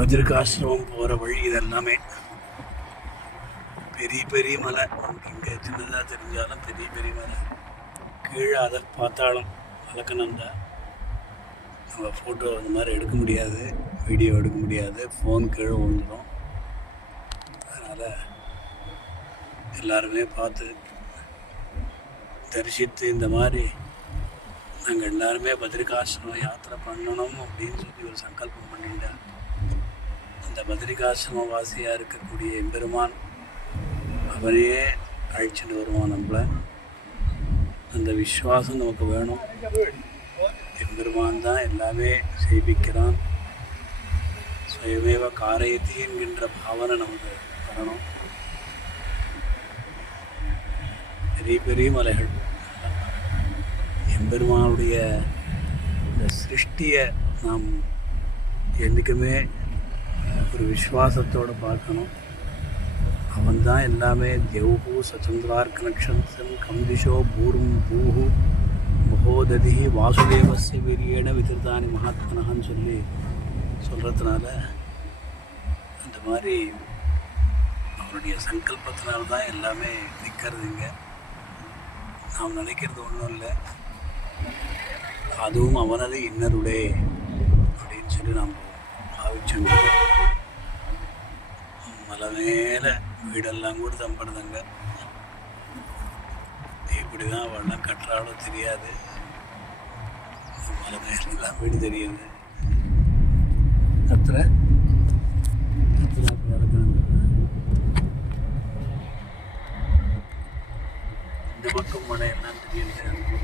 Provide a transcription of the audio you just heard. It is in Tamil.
பத்ரிகாசிரமம் போகிற வழி இதெல்லாமே பெரிய பெரிய மலை. நமக்கு இங்கே சின்னதாக தெரிஞ்சாலும் பெரிய பெரிய மலை. கீழே அதை பார்த்தாலும் வழக்கணும்னா நம்ம ஃபோட்டோ அந்த மாதிரி எடுக்க முடியாது, வீடியோ எடுக்க முடியாது, ஃபோன் கீழே விழுந்துடும். அதனால் எல்லாருமே பார்த்து தரிசித்து இந்த மாதிரி நாங்கள் எல்லாருமே பத்ரிகாசிரமம் யாத்திரை பண்ணணும் அப்படின்னு சொல்லி ஒரு சங்கல்பம் பண்ணிட்டேன். அந்த பத்ரிகாசிரம வாசியாக இருக்கக்கூடிய எம்பெருமான் அவரையே அழைச்சிட்டு வருவான் நம்மளை. அந்த விஸ்வாசம் நமக்கு வேணும். எம்பெருமான் தான் எல்லாமே செய்விக்கிறான். சுயமேவ காரயத்தி என்கின்ற பாவனை நமக்கு வரணும். பெரிய பெரிய மலைகள் எம்பெருமானுடைய இந்த சிருஷ்டியை நாம் என்றைக்குமே ஒரு விஸ்வாசத்தோடு பார்க்கணும். அவன்தான் எல்லாமே. தேவ்ஹூ சச்சந்திரார்க்க நக்ஷத்திரம் கம்திஷோ பூரும் பூஹு மகோததி வாசுதேவஸ்ய வீரியேன விதிர்தானி மகாத்மனஹான்னு சொல்லி சொல்கிறதுனால அந்த மாதிரி அவருடைய சங்கல்பத்தினால்தான் எல்லாமே நிற்கிறதுங்க. நாம் நினைக்கிறது ஒன்றும் இல்லை. அதுவும் அவனது இன்னருடே அப்படின்னு சொல்லி நாம் பாவிச்சோங்க. மலை மேலே வீடெல்லாம் கூட தம்படுதுங்க. இப்படி தான் வெள்ளம் கட்டுறாலோ தெரியாது. மலை மேலாம் வீடு தெரியுது. கத்துற இந்த பக்கம் மழை எல்லாம் தெரியுது.